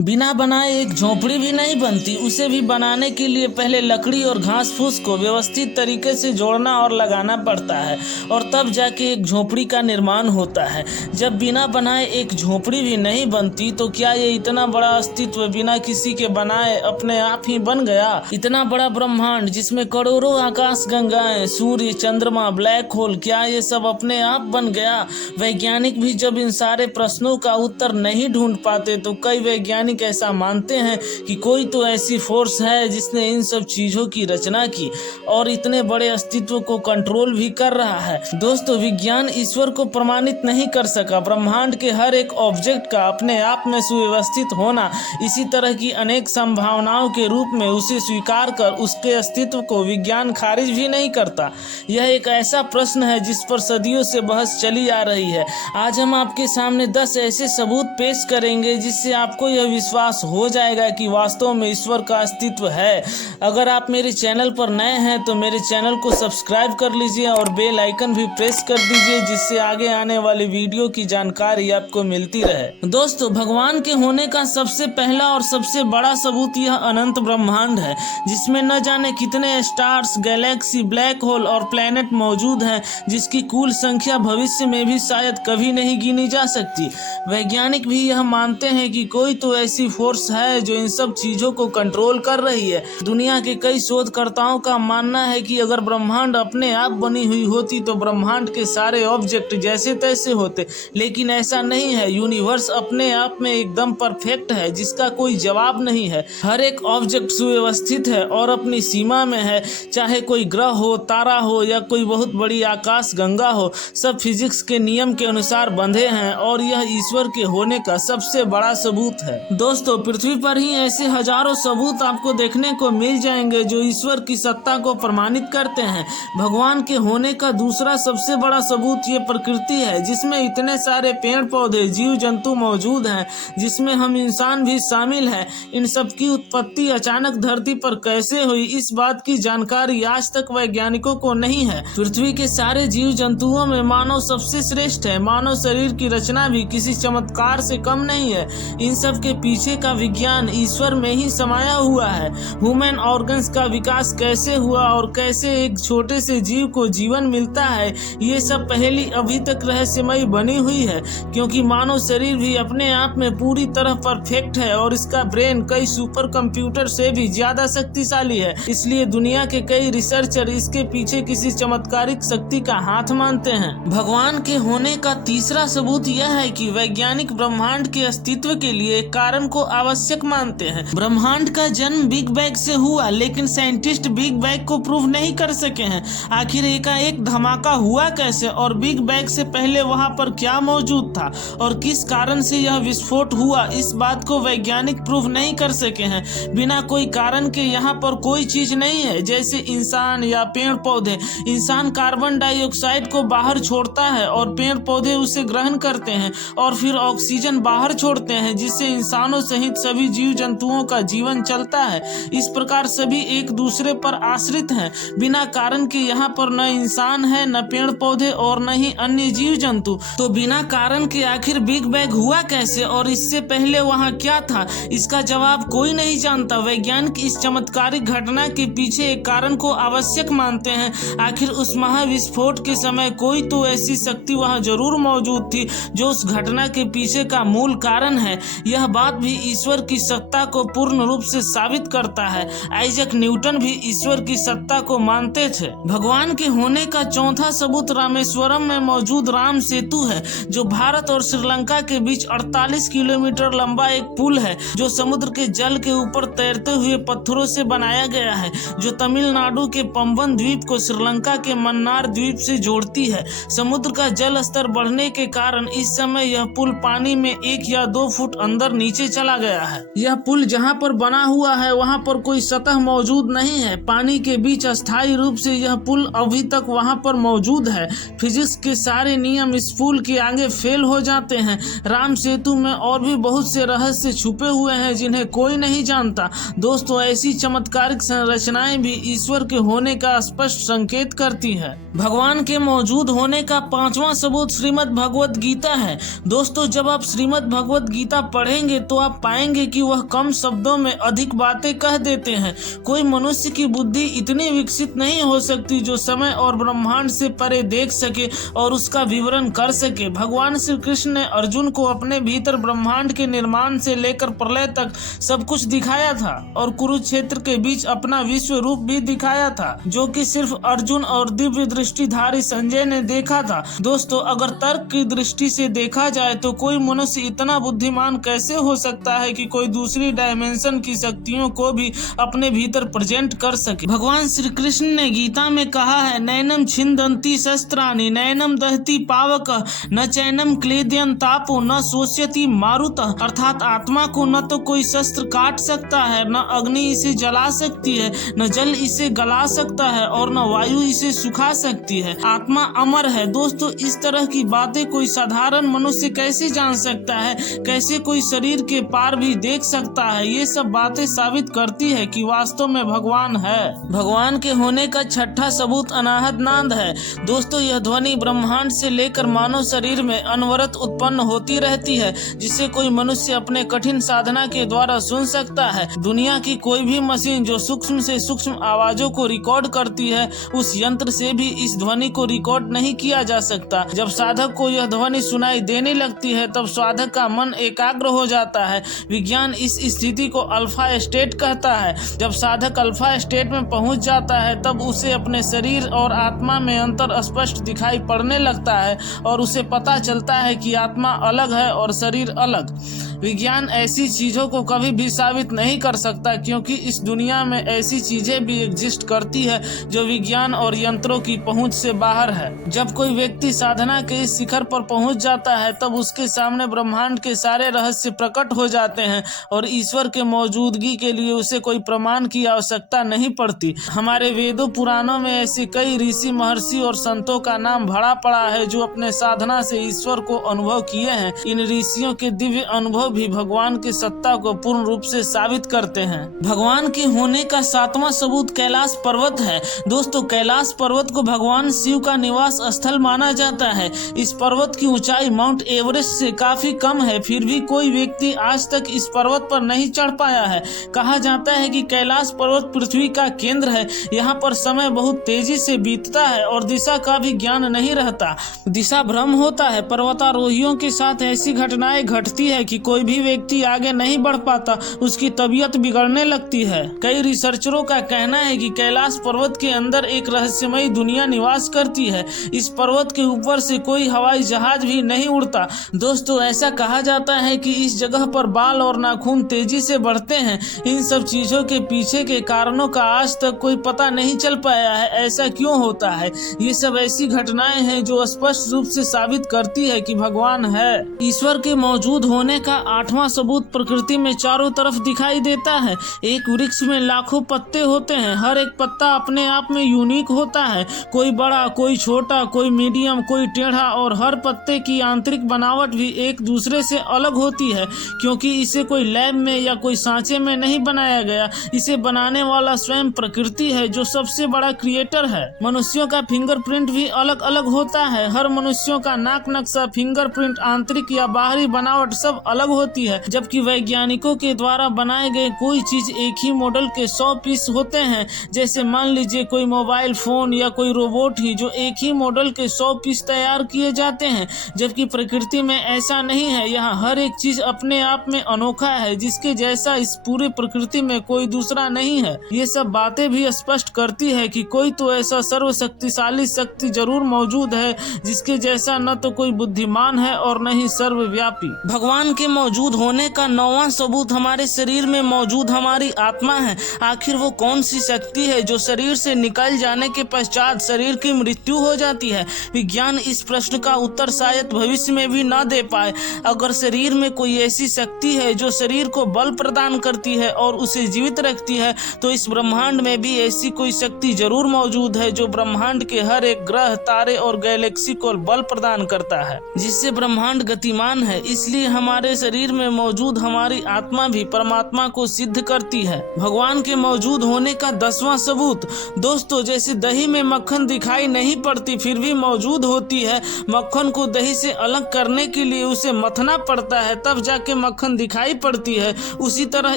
बिना बनाए एक झोपड़ी भी नहीं बनती। उसे भी बनाने के लिए पहले लकड़ी और घास फूस को व्यवस्थित तरीके से जोड़ना और लगाना पड़ता है और तब जाके एक झोपड़ी का निर्माण होता है। जब बिना बनाए एक झोपड़ी भी नहीं बनती तो क्या ये इतना बड़ा अस्तित्व बिना किसी के बनाए अपने आप ही बन गया? इतना बड़ा ब्रह्मांड जिसमें करोड़ों आकाश गंगाएं, सूर्य, चंद्रमा, ब्लैक होल, क्या ये सब अपने आप बन गया? वैज्ञानिक भी जब इन सारे प्रश्नों का उत्तर नहीं ढूंढ पाते तो कई वैज्ञानिक ऐसा मानते हैं कि कोई तो ऐसी फोर्स है जिसने इन सब चीजों की रचना की और इतने बड़े अस्तित्व को कंट्रोल भी कर रहा है। दोस्तों, विज्ञान ईश्वर को प्रमाणित नहीं कर सका। ब्रह्मांड के हर एक ऑब्जेक्ट का अपने आप में सुव्यवस्थित होना, इसी तरह की अनेक संभावनाओं के रूप में उसे स्वीकार कर उसके अस्तित्व को विज्ञान खारिज भी नहीं करता। यह एक ऐसा प्रश्न है जिस पर सदियों से बहस चली आ रही है। आज हम आपके सामने 10 ऐसे सबूत पेश करेंगे जिससे आपको यह विश्वास हो जाएगा कि वास्तव में ईश्वर का अस्तित्व है। अगर आप मेरे चैनल पर नए हैं तो मेरे चैनल को सब्सक्राइब कर लीजिए और बेल आइकन भी प्रेस कर दीजिए जिससे आगे आने वाली वीडियो की जानकारी आपको मिलती रहे। दोस्तों, भगवान के होने का सबसे पहला और सबसे बड़ा सबूत यह अनंत ब्रह्मांड है जिसमें न जाने कितने स्टार्स, गैलेक्सी, ब्लैक होल और प्लैनेट मौजूद हैं जिसकी कुल संख्या भविष्य में भी शायद कभी नहीं गिनी जा सकती। वैज्ञानिक भी यह मानते हैं कि कोई तो ऐसी फोर्स है जो इन सब चीजों को कंट्रोल कर रही है। दुनिया के कई शोधकर्ताओं का मानना है कि अगर ब्रह्मांड अपने आप बनी हुई होती तो ब्रह्मांड के सारे ऑब्जेक्ट जैसे तैसे होते, लेकिन ऐसा नहीं है। यूनिवर्स अपने आप में एकदम परफेक्ट है जिसका कोई जवाब नहीं है। हर एक ऑब्जेक्ट सुव्यवस्थित है और अपनी सीमा में है। चाहे कोई ग्रह हो, तारा हो या कोई बहुत बड़ी आकाश गंगा हो, सब फिजिक्स के नियम के अनुसार बंधे हैं और यह ईश्वर के होने का सबसे बड़ा सबूत है। दोस्तों, पृथ्वी पर ही ऐसे हजारों सबूत आपको देखने को मिल जाएंगे जो ईश्वर की सत्ता को प्रमाणित करते हैं। भगवान के होने का दूसरा सबसे बड़ा सबूत ये प्रकृति है जिसमें इतने सारे पेड़ पौधे, जीव जंतु मौजूद हैं जिसमें हम इंसान भी शामिल हैं। इन सब की उत्पत्ति अचानक धरती पर कैसे हुई, इस बात की जानकारी आज तक वैज्ञानिकों को नहीं है। पृथ्वी के सारे जीव जंतुओं में मानव सबसे श्रेष्ठ है। मानव शरीर की रचना भी किसी चमत्कार से कम नहीं है। इन सब के पीछे का विज्ञान ईश्वर में ही समाया हुआ है। ह्यूमन ऑर्गन्स का विकास कैसे हुआ और कैसे एक छोटे से जीव को जीवन मिलता है, ये सब पहेली अभी तक रहस्यमयी बनी हुई है क्योंकि मानव शरीर भी अपने आप में पूरी तरह परफेक्ट है और इसका ब्रेन कई सुपर कंप्यूटर से भी ज्यादा शक्तिशाली है। इसलिए दुनिया के कई रिसर्चर इसके पीछे किसी चमत्कारिक शक्ति का हाथ मानते हैं। भगवान के होने का तीसरा सबूत यह है कि वैज्ञानिक ब्रह्मांड के अस्तित्व के लिए कारण को आवश्यक मानते हैं। ब्रह्मांड का जन्म बिग बैंग से हुआ, लेकिन साइंटिस्ट बिग बैंग को प्रूव नहीं कर सके हैं। आखिर एकाएक धमाका हुआ कैसे और बिग बैंग से पहले वहां पर क्या मौजूद था और किस कारण से यह विस्फोट हुआ, इस बात को वैज्ञानिक प्रूव नहीं कर सके हैं। बिना कोई कारण के यहाँ पर कोई चीज नहीं है। जैसे इंसान या पेड़ पौधे, इंसान कार्बन डाइऑक्साइड को बाहर छोड़ता है और पेड़ पौधे उसे ग्रहण करते हैं और फिर ऑक्सीजन बाहर छोड़ते हैं जिससे इंसानों सहित सभी जीव जंतुओं का जीवन चलता है। इस प्रकार सभी एक दूसरे पर आश्रित हैं। बिना कारण के यहाँ पर न इंसान है, न पेड़ पौधे और न ही अन्य जीव जंतु। तो बिना कारण के आखिर बिग बैंग हुआ कैसे और इससे पहले वहाँ क्या था, इसका जवाब कोई नहीं जानता। वैज्ञानिक इस चमत्कारिक घटना के पीछे एक कारण को आवश्यक मानते हैं। आखिर उस महाविस्फोट के समय कोई तो ऐसी शक्ति वहाँ जरूर मौजूद थी जो उस घटना के पीछे का मूल कारण है। यह बात भी ईश्वर की सत्ता को पूर्ण रूप से साबित करता है। आइजैक न्यूटन भी ईश्वर की सत्ता को मानते थे। भगवान के होने का चौथा सबूत रामेश्वरम में मौजूद राम सेतु है जो भारत और श्रीलंका के बीच 48 किलोमीटर लंबा एक पुल है जो समुद्र के जल के ऊपर तैरते हुए पत्थरों से बनाया गया है, जो तमिलनाडु के पंबन द्वीप को श्रीलंका के मन्नार द्वीप से जोड़ती है। समुद्र का जल स्तर बढ़ने के कारण इस समय यह पुल पानी में 1 या 2 फुट अंदर नीचे चला गया है। यह पुल जहाँ पर बना हुआ है वहाँ पर कोई सतह मौजूद नहीं है। पानी के बीच अस्थायी रूप से यह पुल अभी तक वहाँ पर मौजूद है। फिजिक्स के सारे नियम इस पुल के आगे फेल हो जाते हैं। राम सेतु में और भी बहुत से रहस्य छुपे हुए हैं जिन्हें कोई नहीं जानता। दोस्तों, ऐसी चमत्कारिक संरचनाएं भी ईश्वर के होने का स्पष्ट संकेत करती है। भगवान के मौजूद होने का पांचवा सबूत श्रीमद् भगवत गीता है। दोस्तों, जब आप श्रीमद् भगवत गीता पढ़ेंगे तो आप पाएंगे कि वह कम शब्दों में अधिक बातें कह देते हैं। कोई मनुष्य की बुद्धि इतनी विकसित नहीं हो सकती जो समय और ब्रह्मांड से परे देख सके और उसका विवरण कर सके। भगवान श्री कृष्ण ने अर्जुन को अपने भीतर ब्रह्मांड के निर्माण से लेकर प्रलय तक सब कुछ दिखाया था और कुरुक्षेत्र के बीच अपना विश्व रूप भी दिखाया था, जो कि सिर्फ अर्जुन और दिव्य दृष्टिधारी संजय ने देखा था। दोस्तों, अगर तर्क की दृष्टि से देखा जाए तो कोई मनुष्य इतना बुद्धिमान कैसे हो सकता है कि कोई दूसरी डायमेंशन की शक्तियों को भी अपने भीतर प्रेजेंट कर सके। भगवान श्री कृष्ण ने गीता में कहा है, नैनम छिन्दन्ति शस्त्राणि नैनम दहति पावक न चैनम क्लेदयन् तापो न शोष्यति मारुतः। अर्थात आत्मा को न तो कोई शस्त्र काट सकता है, न अग्नि इसे जला सकती है, न जल इसे गला सकता है और न वायु इसे सुखा सकती है। आत्मा अमर है। दोस्तों, इस तरह की बातें कोई साधारण मनुष्य कैसे जान सकता है, कैसे कोई शरीर के पार भी देख सकता है। ये सब बातें साबित करती है कि वास्तव में भगवान है। भगवान के होने का छठा सबूत अनाहत नाद है। दोस्तों, यह ध्वनि ब्रह्मांड से लेकर मानव शरीर में अनवरत उत्पन्न होती रहती है, जिसे कोई मनुष्य अपने कठिन साधना के द्वारा सुन सकता है। दुनिया की कोई भी मशीन जो सूक्ष्म से सूक्ष्म आवाजों को रिकॉर्ड करती है, उस यंत्र से भी इस ध्वनि को रिकॉर्ड नहीं किया जा सकता। जब साधक को यह ध्वनि सुनाई देने लगती है तब साधक का मन एकाग्र हो जाता है। विज्ञान इस स्थिति को अल्फा स्टेट कहता है। जब साधक अल्फा स्टेट में पहुंच जाता है तब उसे अपने शरीर और आत्मा में अंतर स्पष्ट दिखाई पड़ने लगता है और उसे पता चलता है कि आत्मा अलग है और शरीर अलग। विज्ञान ऐसी चीजों को कभी भी साबित नहीं कर सकता, क्योंकि इस दुनिया में ऐसी चीजें भी एग्जिस्ट करती है जो विज्ञान और यंत्रों की पहुंच से बाहर है। जब कोई व्यक्ति साधना के इस शिखर पर पहुंच जाता है तब उसके सामने ब्रह्मांड के सारे रहस्य प्रकट हो जाते हैं और ईश्वर के मौजूदगी के लिए उसे कोई प्रमाण की आवश्यकता नहीं पड़ती। हमारे वेदों पुराणों में ऐसे कई ऋषि, महर्षि और संतों का नाम भरा पड़ा है जो अपने साधना से ईश्वर को अनुभव किए हैं। इन ऋषियों के दिव्य अनुभव भी भगवान की सत्ता को पूर्ण रूप से साबित करते हैं। भगवान के होने का सातवां सबूत कैलाश पर्वत है। दोस्तों, कैलाश पर्वत को भगवान शिव का निवास स्थल माना जाता है। इस पर्वत की ऊंचाई माउंट एवरेस्ट से काफी कम है, फिर भी कोई व्यक्ति आज तक इस पर्वत पर नहीं चढ़ पाया है। कहा जाता है कि कैलाश पर्वत पृथ्वी का केंद्र है। यहाँ पर समय बहुत तेजी से बीतता है और दिशा का भी ज्ञान नहीं रहता, दिशा भ्रम होता है। पर्वतारोहियों के साथ ऐसी घटनाएं घटती है कि कोई भी व्यक्ति आगे नहीं बढ़ पाता, उसकी तबीयत बिगड़ने लगती है। कई रिसर्चरों का कहना है कि कैलाश पर्वत के अंदर एक रहस्यमयी दुनिया निवास करती है। इस पर्वत के ऊपर से कोई हवाई जहाज भी नहीं उड़ता। दोस्तों, ऐसा कहा जाता है कि इस जगह पर बाल और नाखून तेजी से बढ़ते हैं। इन सब चीजों के पीछे के कारणों का आज तक कोई पता नहीं चल पाया है। ऐसा क्यों होता है? ये सब ऐसी घटनाएं हैं जो स्पष्ट रूप से साबित करती है कि भगवान है। ईश्वर के मौजूद होने का आठवां सबूत प्रकृति में चारों तरफ दिखाई देता है। एक वृक्ष में लाखों पत्ते होते हैं। हर एक पत्ता अपने आप में यूनिक होता है। कोई बड़ा, कोई छोटा, कोई मीडियम, कोई टेढ़ा, और हर पत्ते की आंतरिक बनावट भी एक दूसरे से अलग होती है, क्योंकि इसे कोई लैब में या कोई सांचे में नहीं बनाया गया। इसे बनाने वाला स्वयं प्रकृति है, जो सबसे बड़ा क्रिएटर है। मनुष्यों का फिंगरप्रिंट भी अलग अलग होता है। हर मनुष्यों का नाक नक्शा, फिंगरप्रिंट, आंतरिक या बाहरी बनावट सब अलग होती है, जबकि वैज्ञानिकों के द्वारा बनाए गए कोई चीज एक ही मॉडल के 100 पीस होते हैं। जैसे मान लीजिए कोई मोबाइल फोन या कोई रोबोट ही, जो एक ही मॉडल के 100 पीस तैयार किए जाते हैं, जबकि प्रकृति में ऐसा नहीं है। यहाँ हर एक चीज अपने आप में अनोखा है, जिसके जैसा इस पूरे प्रकृति में कोई दूसरा नहीं है। ये सब बातें भी स्पष्ट करती है कि कोई तो ऐसा सर्वशक्तिशाली शक्ति जरूर मौजूद है, जिसके जैसा न तो कोई बुद्धिमान है और न ही सर्वव्यापी। भगवान के मौजूद होने का नौवां सबूत हमारे शरीर में मौजूद हमारी आत्मा है। आखिर वो कौन सी शक्ति है जो शरीर से निकल जाने के पश्चात शरीर की मृत्यु हो जाती है? विज्ञान इस प्रश्न का उत्तर शायद भविष्य में भी न दे पाए। अगर शरीर में कोई ऐसी शक्ति है जो शरीर को बल प्रदान करती है और उसे जीवित रखती है, तो इस ब्रह्मांड में भी ऐसी कोई शक्ति जरूर मौजूद है जो ब्रह्मांड के हर एक ग्रह, तारे और गैलेक्सी को बल प्रदान करता है, जिससे ब्रह्मांड गतिमान है। इसलिए हमारे शरीर में मौजूद हमारी आत्मा भी परमात्मा को सिद्ध करती है। भगवान के मौजूद होने का 10वां सबूत, दोस्तों, जैसे दही में मक्खन दिखाई नहीं पड़ती फिर भी मौजूद होती है। मक्खन को दही से अलग करने के लिए उसे मथना पड़ता है, तब जाके मक्खन दिखाई पड़ती है, उसी तरह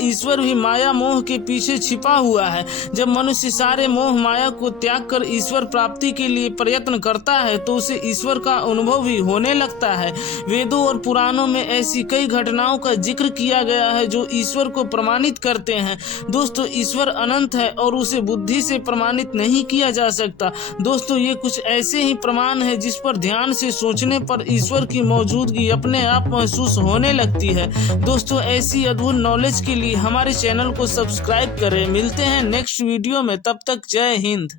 ईश्वर भी माया मोह के पीछे छिपा हुआ है। जब मनुष्य सारे मोह माया को त्याग कर ईश्वर प्राप्ति के लिए प्रयत्न करता है तो उसे ईश्वर का अनुभव भी होने लगता है। वेदों और पुराणों में ऐसी कई घटनाओं का जिक्र किया गया है जो ईश्वर को प्रमाणित करते हैं। दोस्तों, ईश्वर अनंत है और उसे बुद्धि से प्रमाणित नहीं किया जा सकता। दोस्तों, ये कुछ ऐसे ही प्रमाण है जिस पर ध्यान से सोचने पर ईश्वर की मौजूदगी अपने आप महसूस होने लगती है। दोस्तों, ऐसी अद्भुत नॉलेज के लिए हमारे चैनल को सब्सक्राइब करें। मिलते हैं नेक्स्ट वीडियो में, तब तक जय हिंद।